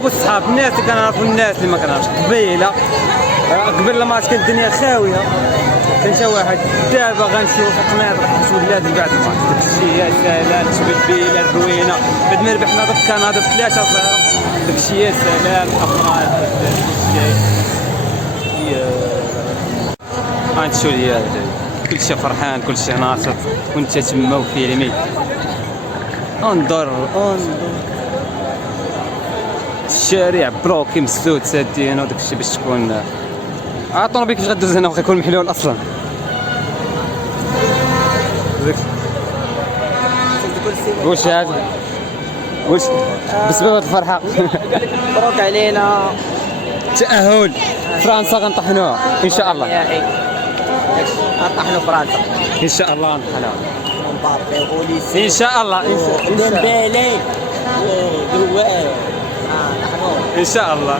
الصحاب والصحاب، الناس اللي كنعرفوا الناس اللي ما كنعرفش. قبل لما كانت الدنيا خاويه كان شي واحد. دابا غنمشيو في القنيطره حيت ولات من بعد الماتش. داكشي يا سلام، تبديله زوينه بعد ما ربحنا داك كندا ب 3-0. داكشي يا سلام افراح هانت شويه كلشي فرحان كلشي ناشط وانت تما وفيلمي. انظر الشارع بلوكي مسدود سادين وداكشي باش تكون الطوموبيل كيفاش غدوز هنا وغيكون محلول اصلا. واش هذا واش بسبب هاد الفرحه مبروك علينا تأهل فرنسا غنطحنوها ان شاء الله. غنطحنوا فرنسا ان شاء الله غنطحنوها مبابي اوليسي ان شاء الله ديمبيلي دوار ان شاء الله.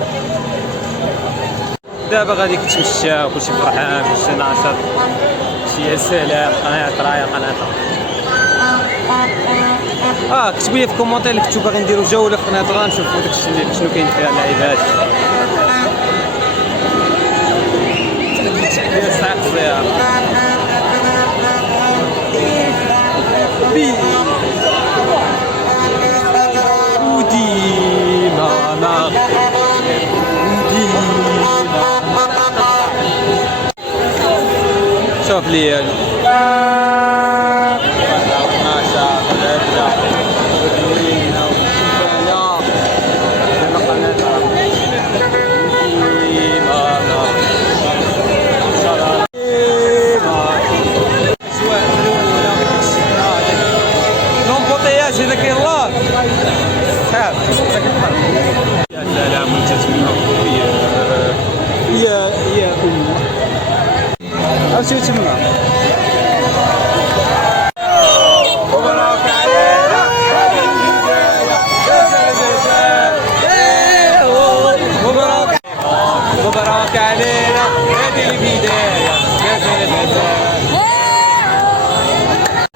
دابا غادي كتمشى وكلشي فرحان كلشي ناشط شي يا سلام. قنيطره يا قنيطره. كتبوا لي في الكومونتير اللي كنتو باغي نديرو جوله في قنيطره نشوفوا داكشي اللي شنو كاين فيها اللعيبات. يستحق الزياره. وديما شوف لي هذا كاين الله شحال يا سلام وانت تما يا عرفتي تما. مبروك علينا هذه البداية مبروك علينا هذه البداية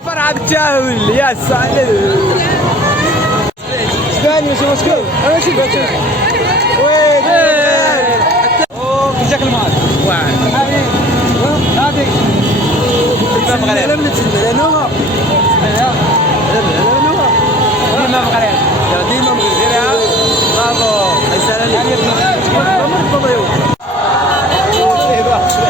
فرحة بالتأهل يا سلام. ثاني ماشي مشكل انا شي بغيت وين كي جاك الماتش واعر هادي ديما مغرب لا ديما مغرب ديما مغرب برافو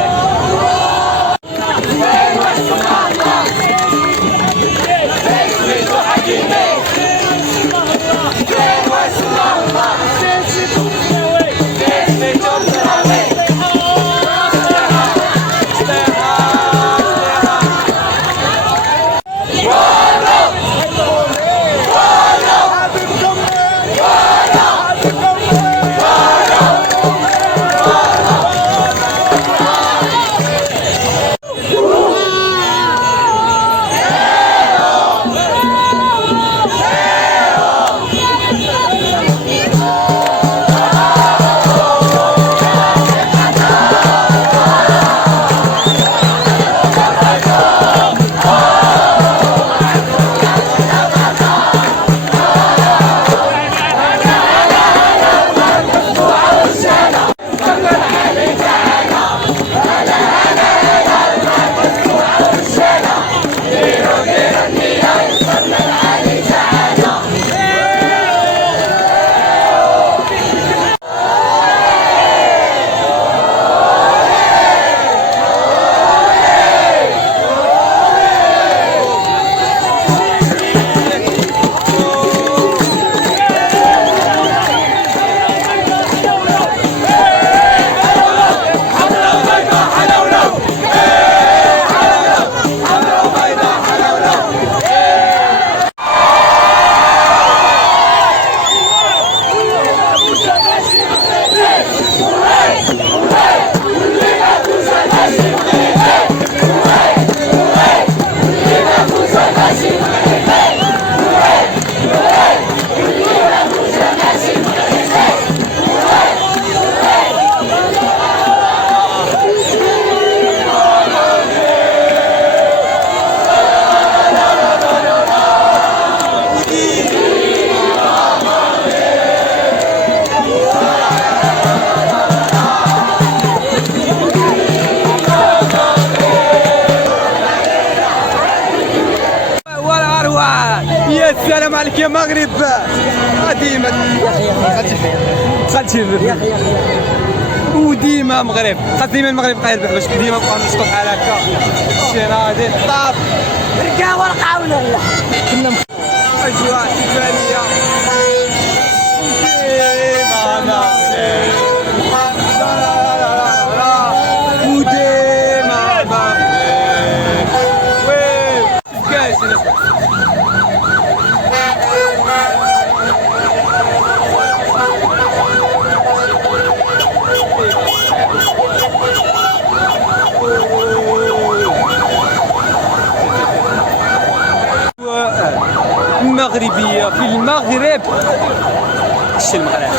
عليك يا مغرب ديما دخلتي يا اخي وديما مغرب خاص ديما المغرب يبقى يربح باش ديما نبقاو نشطو بحال هكا شي ناضي طاب رجع ورقه ولا لا كنا اجواء احتفاليه ديما مغرب وديما مغرب وي كاش المغربية في المغرب اش المغرب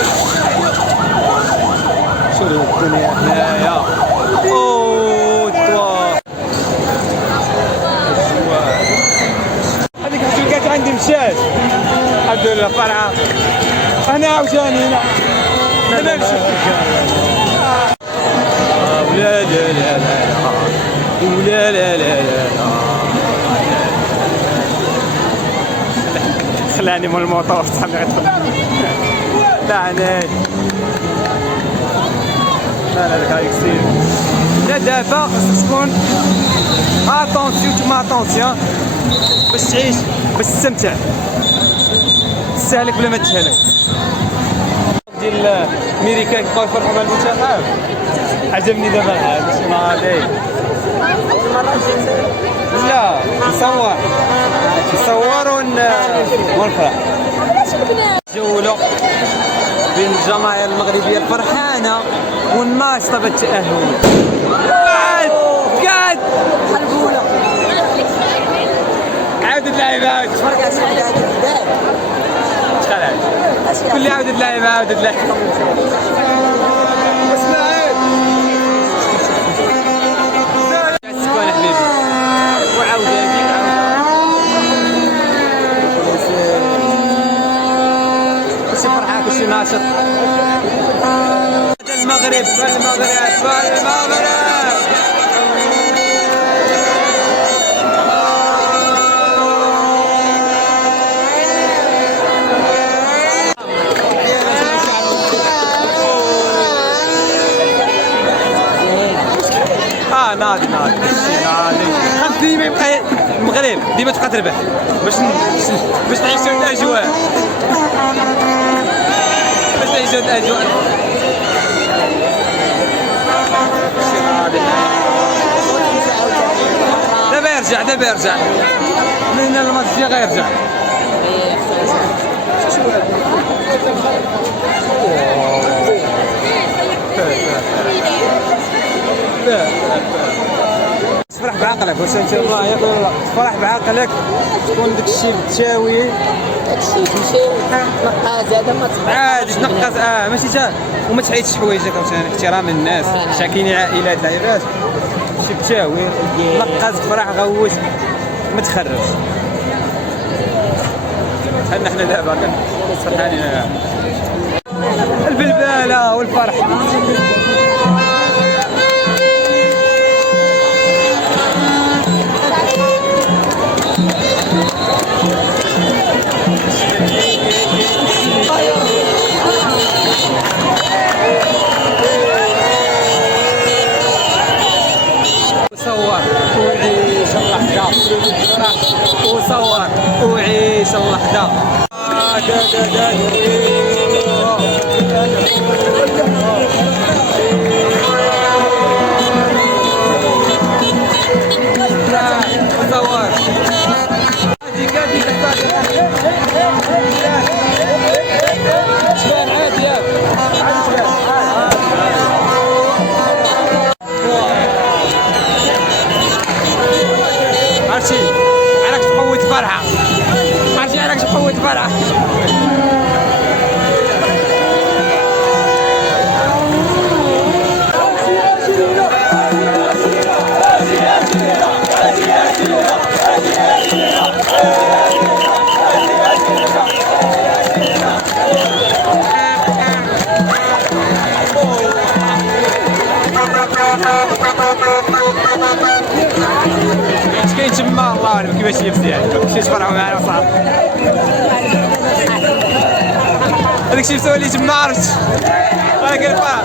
شنو الدنيا هنايا او توا هذيك الحلقات عندي مشات الحمد لله فرحة انا عاوتاني هنا انا مشيت لا لا لا لا لا لا لا خلاني من الموطور لا عناي لا داك يصير لا دابا خاصك تكون اتونسيون تما اتونسيون باش تعيش باش تستمتع تسهلك ولا ما تسهلك ديال الميريكان كيبقاو يفرحوا مع المنتخب عجبني دابا هذا شي ناضي لا نصور ونفرح جولة بين الجماهير المغربية الفرحانة والناشطة بالتأهل قاد الأولى عاودت اللاعبات شحال عاد كل اللي عاودت اللاعبات عاودت اللاعبات سكون حبيبي وعاودة كلشي فرحان كلشي ناشط المغرب ناضي خاص ديما يبقى المغرب ديما تبقى تربح باش تعيشوا الاجواء دابا يرجع من الماتش الجاي غيرجع تفرح بعقلك واش ان شاء الله ياك ولا تفرح بعقلك تكون داكشي بالتساوي داكشي تمشي تنقص هذا ما عادي تنقص ماشي تا وما تحيدش حوايجك عاوتاني احترام الناس كاينين عائلات لعيبات شي بالتساوي نقص تفرح غوت ما تخربش بحال حنا دابا فرحانين البلباله والفرح وصور وعيش اللحظة وصور شبان عادي ياك عرفتي عراك تقوي فرحة عرفتي عراك تقوي فرحة كاين تما الله اعلم كيفاش هي مزيان كيفاش فرحوا معنا صاحبي هذاك الشيء مسوي لي تما عرفت انا كنفهم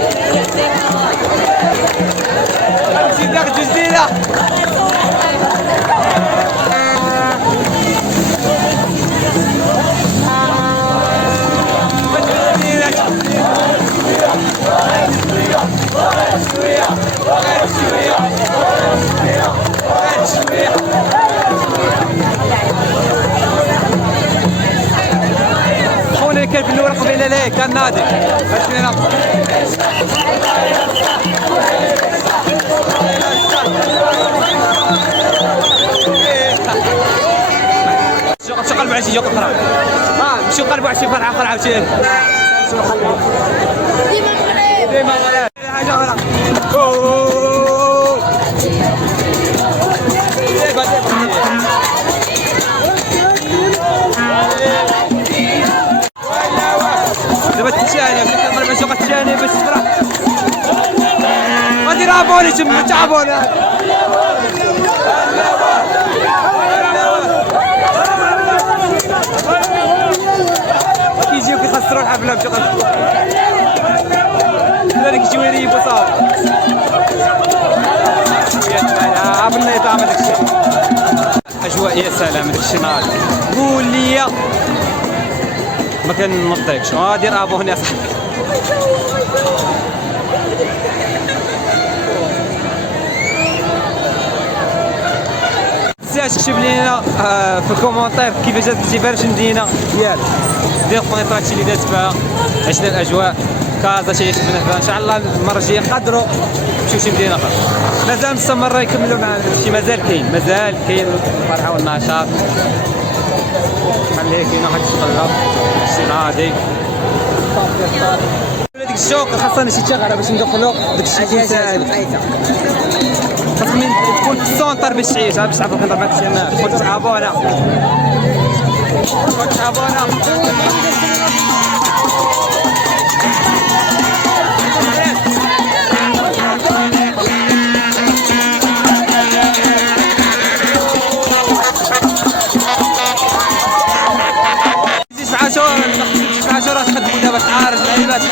هذاك الشيء داخل جديده خونا الكلب اللي ورا قبيله ليه كان نادي هاشمينا شو قلبوا على شي جو قطره مشيو قلبوا على شي فرحه اخرى عاوتاني ديما غلط حاجه غلط دابا الثاني كنضرب الشوط الثاني باش تفرح غادي يلعبوني تما تعبوني كيجيو كيخسروا الحفله بشغل هذاك الجويري بصافي عرف النظام هذاك الشيء اجواء يا سلام هذاك الشيء ناضي قول لي ما كنضيقش غادي ابو هنا صاحبي كتب لينا في الكومونتير كيفاش جات شي مدينه ديالك ديال خونيطره هادشي اللي دازت فيها عشنا الاجواء كازا شي شفنا فيها ان شاء الله المره الجايه نقدروا نمشيو شي مدينه اخرى مازال مستمر يكملوا معنا داكشي مازال كاين الفرحه والنشاط خليه كاين واحد الطلب شي غادي ديك الشوق خاصنا شي شغله باش ندخلوا داك الشيء خاصني تكون في السونتر باش تعيش باش تعرفوا كنهضر معاك شي ناس تكون تعابونا في عاشوراء تخدموا دابا تعارف اللعيبات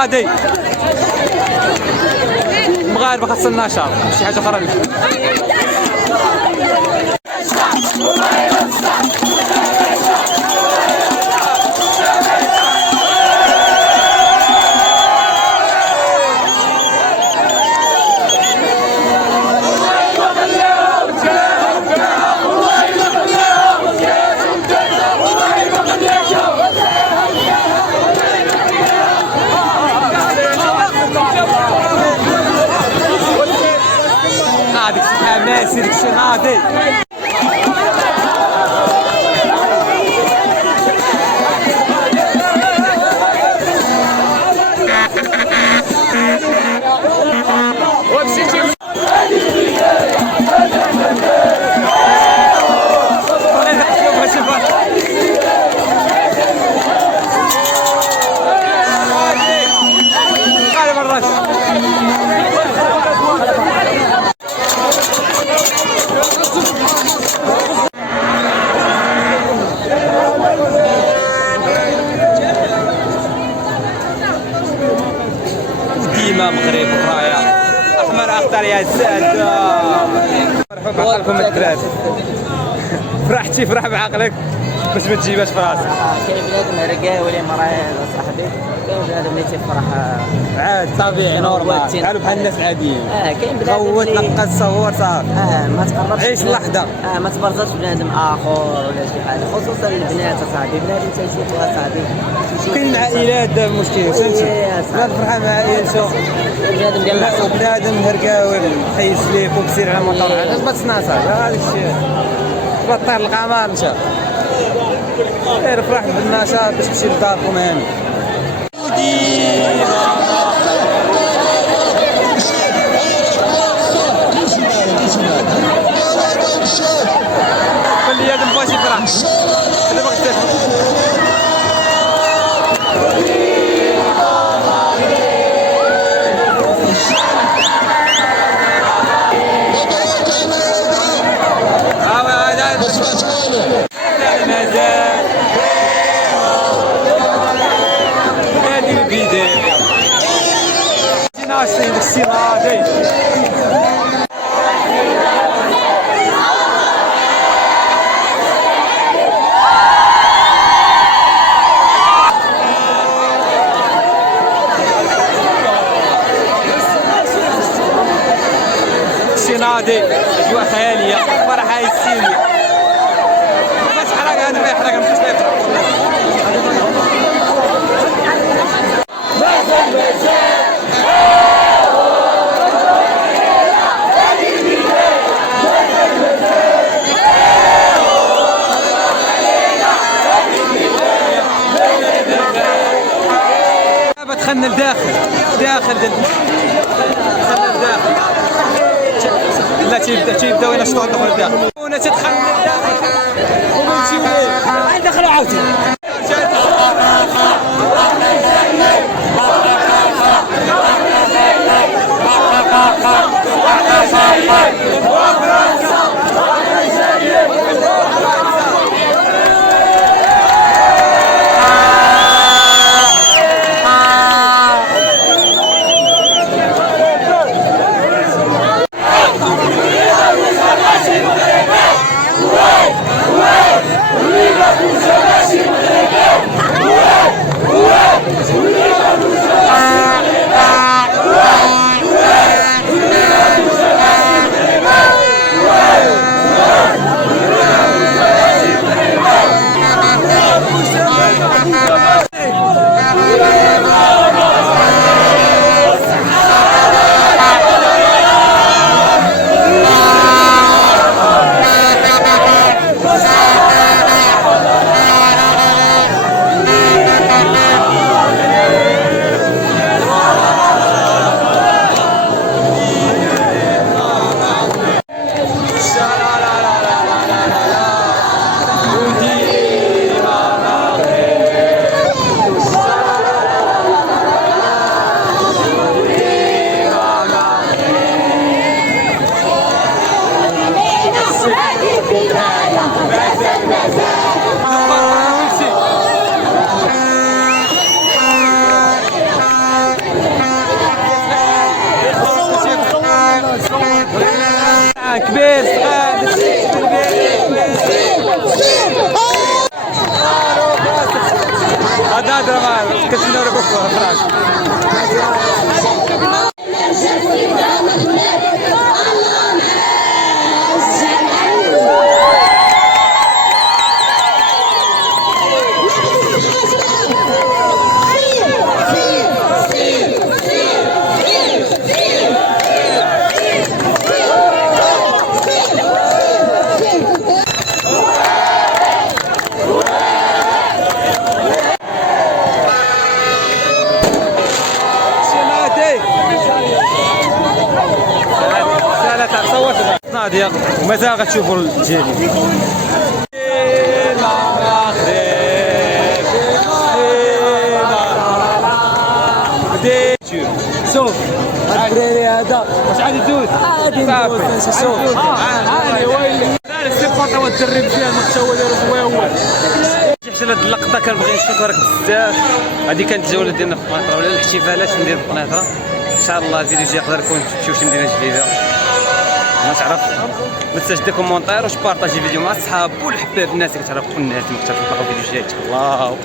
نادي المغاربه خاص النشاط شي حاجه اخرى حماسي داك الشيء ناضي ومشيتي مرحبا بعقلكم الدراري. فرحتي فرح بعقلك باش ما تجيبهاش في راسك. كاين بنادم رقاوي ولا مريض صاحبي، كاين بنادم اللي تيفرح عادي طبيعي نورمال بحالو بحال الناس العاديين. كاين بنادم غوت اللي نقص صور صافي. ما تقربش عيش اللحظة. ما تبرزش بنادم اخر ولا شي حاجه، خصوصا البنات اصاحبي. بنادم تيشوفوا اصاحبي كاين العائلات دابا مشكل فهمتي. بنادم فرحان مع عائلته، بنادم ديال العصر بنادم هركاوي خيس ليك وكسير على المطار. اش ما تصنع صاحبي هذا الشيء. بطير القمر انت غير فرح بالنشاط باش تمشي لداركم هاني. اللي هذا مبغاش يفرح اللي باغي تفرح. هذه البداية ناشطين السيرادي. السينادي أجواء خيالية فرحة هستيرية. بس حرق هذا ما يحرق مش يفرح. دخلنا لداخل دخلنا لداخل. لا تيبداو ينشطوا الدخول لداخل. هنا تدخلنا لداخل ونمشيو ليه ندخلوا عاوتاني. كبير هذا هذا ما كتشنو ركوب فراس. صوت ومازال غتشوفوا الجديد. شوف الدراري هذا واش غادي يدوز؟ غادي يدوز شوف عادي ويلي السيبورطا والدرب فيها محتوى ديالو هو حتى هاد اللقطه كنبغي نشكرك بزاف. هذه كانت الجوله ديالنا في قنيطره ولا الاحتفالات ندير في قنيطره. ان شاء الله الفيديو الجاي يقدر يكون شي مدينه جديده. ما تعرف ما تنساش دير كومونتير وتبارطاجي الفيديو مع الصحاب والحباب الناس اللي كتعرف الناس اللي كتعرف. نتلاقاو في فيديو جاي. الله